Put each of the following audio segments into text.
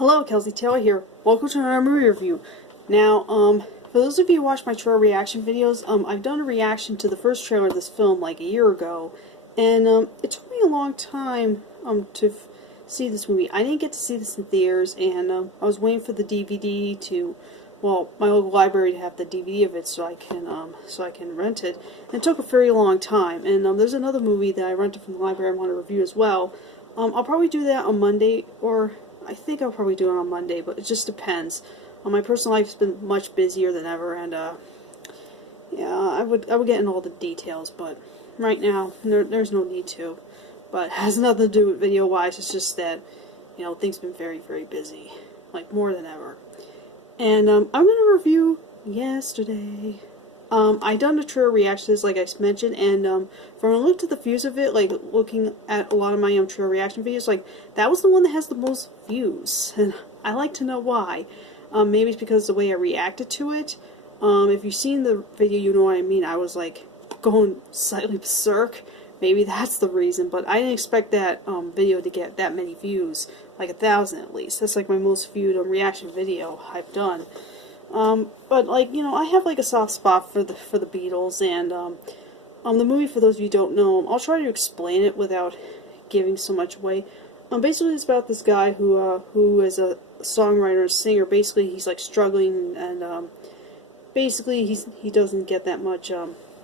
Hello, Kelsey Taylor here. Welcome to another movie review. Now, for those of you who watch my trailer reaction videos, I've done a reaction to the first trailer of this film like a year ago, and it took me a long time to see this movie. I didn't get to see this in theaters, and I was waiting for the DVD to, well, my local library to have the DVD of it so I can rent it. And it took a very long time. And there's another movie that I rented from the library I want to review as well. I'll probably do that on Monday, or I think I'll probably do it on Monday, but it just depends. My personal life's been much busier than ever, and yeah, I would get into all the details, but right now there's no need to. But it has nothing to do with video-wise. It's just that things have been very, very busy, like more than ever. And I'm gonna review yesterday. I done a trailer reactions like I mentioned, and from a look to the views of it, like looking at a lot of my trailer reaction videos, like that was the one that has the most views, and I like to know why. Maybe it's because of the way I reacted to it. If you've seen the video, you know what I mean. I was like going slightly berserk. Maybe that's the reason, but I didn't expect that video to get that many views, like 1,000 at least. That's like my most viewed reaction video I've done. But like I have like a soft spot for the Beatles, and the movie, for those of you who don't know, I'll try to explain it without giving so much away. Basically, it's about this guy who is a songwriter, a singer. Basically, he's like struggling, and basically he doesn't get that much.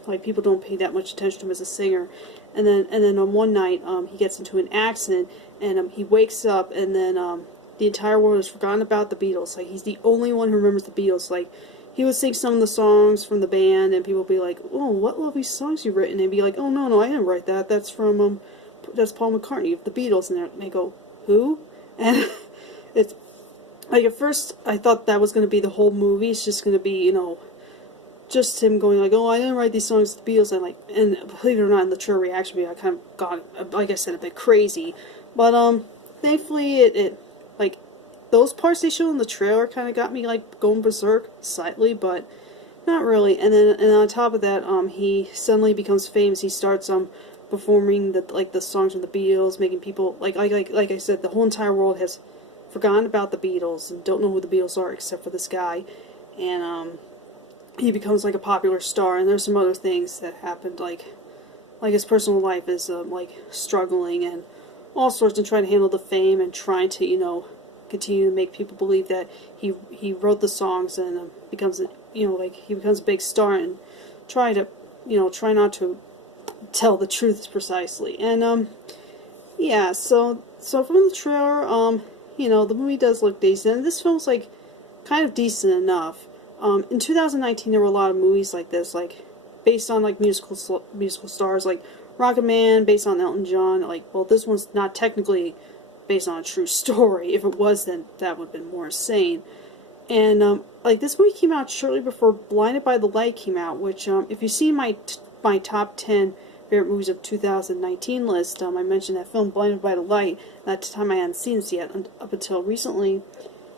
Like people don't pay that much attention to him as a singer. And then on one night, he gets into an accident, and he wakes up, and then the entire world has forgotten about the Beatles. Like, he's the only one who remembers the Beatles. Like, he would sing some of the songs from the band, and people would be like, "Oh, what lovely songs you've written." And he'd be like, "Oh, no, I didn't write that. That's from that's Paul McCartney of the Beatles." And they go, "Who?" And it's like, at first I thought that was going to be the whole movie. It's just going to be just him going like, "Oh, I didn't write these songs to the Beatles," and believe it or not, in the trailer reaction video, I kind of got, like I said, a bit crazy. But thankfully it like those parts they show in the trailer kind of got me like going berserk slightly, but not really. And on top of that, he suddenly becomes famous. He starts performing the songs from the Beatles, making people like I said, the whole entire world has forgotten about the Beatles and don't know who the Beatles are except for this guy, and he becomes like a popular star. And there's some other things that happened, like his personal life is like struggling and all sorts, and trying to handle the fame and trying to continue to make people believe that he wrote the songs, and becomes like he becomes a big star, and try not to tell the truth precisely. And yeah, so from the trailer, the movie does look decent, and this film's like kind of decent enough. In 2019, there were a lot of movies like this, like based on like musical stars, like Rocket Man, based on Elton John. Like, well, this one's not technically based on a true story. If it was, then that would have been more insane. And like, this movie came out shortly before Blinded by the Light came out, which if you see my top 10 favorite movies of 2019 list, I mentioned that film Blinded by the Light. At the time, I hadn't seen this yet up until recently.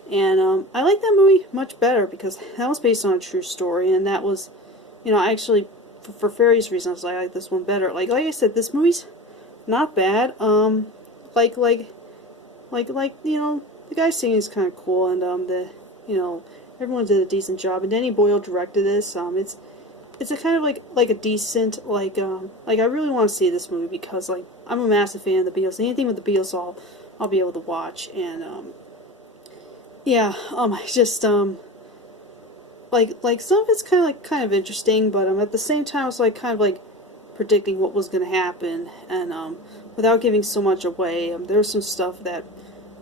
And I like that movie much better because that was based on a true story, and that was, I actually, for various reasons, I like this one better. Like I said, this movie's not bad. Like the guy singing is kind of cool, and everyone did a decent job. And Danny Boyle directed this. It's a kind of like a decent like I really want to see this movie because like I'm a massive fan of the Beatles. Anything with the Beatles, I'll be able to watch. And yeah, I just like some of it's kind of interesting, but at the same time, it's like kind of like predicting what was going to happen, and without giving so much away, there was some stuff that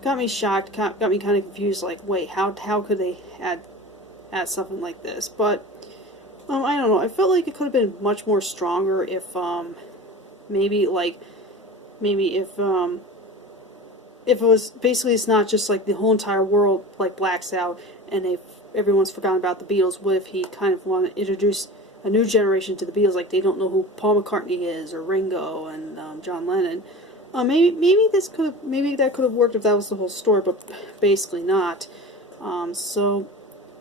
got me shocked, got me kind of confused. Like, wait, how could they add something like this? But I don't know. I felt like it could have been much more stronger if maybe if it was basically, it's not just like the whole entire world like blacks out and if everyone's forgotten about the Beatles. What if he kind of wanted to introduce a new generation to the Beatles, like they don't know who Paul McCartney is, or Ringo, and John Lennon. Maybe that could have worked if that was the whole story, but basically not. So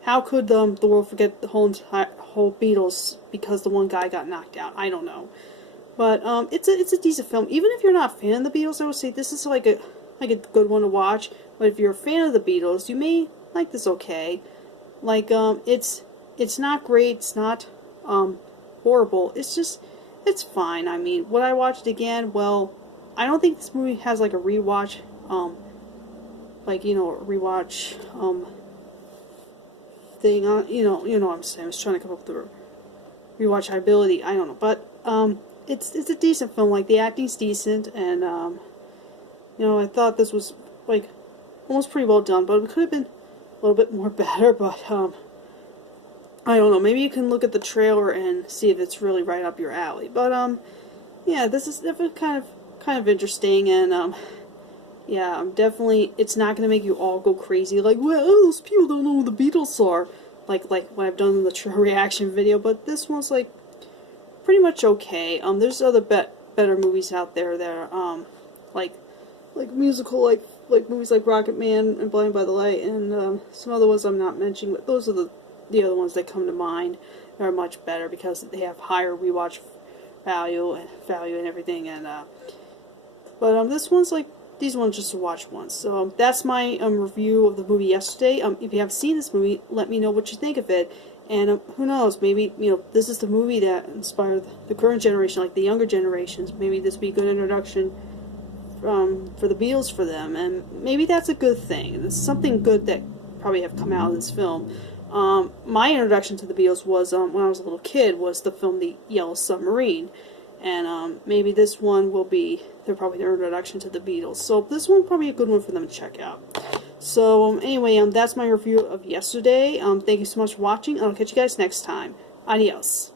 how could the world forget the whole Beatles because the one guy got knocked out? I don't know. But it's a decent film. Even if you're not a fan of the Beatles, I would say this is like like a good one to watch. But if you're a fan of the Beatles, you may like this okay. Like, it's not great, it's not, horrible, it's fine. I mean, would I watch it again? Well, I don't think this movie has, like, a rewatch, like, you know, rewatch, thing, you know what I'm saying. I was trying to come up with the rewatchability, I don't know, but, it's a decent film, like, the acting's decent, and, you know, I thought this was, like, almost pretty well done, but it could have been a little bit more better, but, I don't know, maybe you can look at the trailer and see if it's really right up your alley, but, yeah, this is definitely kind of interesting, and, yeah, definitely, it's not going to make you all go crazy, like, well, those people don't know who the Beatles are, like what I've done in the trailer reaction video, but this one's, like, pretty much okay. There's other better movies out there that are, like musical, like movies like Rocket Man and Blinded by the Light, and, some other ones I'm not mentioning, but those are the other ones that come to mind that are much better because they have higher rewatch value and everything, and, but, this one's, like, these ones just to watch once. So, that's my, review of the movie Yesterday. If you haven't seen this movie, let me know what you think of it. And who knows, maybe, you know, this is the movie that inspired the current generation, like the younger generations. Maybe this would be a good introduction for the Beatles for them. And maybe that's a good thing. There's something good that probably have come out of this film. My introduction to the Beatles was, when I was a little kid, was the film The Yellow Submarine. And maybe this one will be probably their introduction to the Beatles. So this one probably a good one for them to check out. So anyway, that's my review of Yesterday. Thank you so much for watching. I'll catch you guys next time. Adios.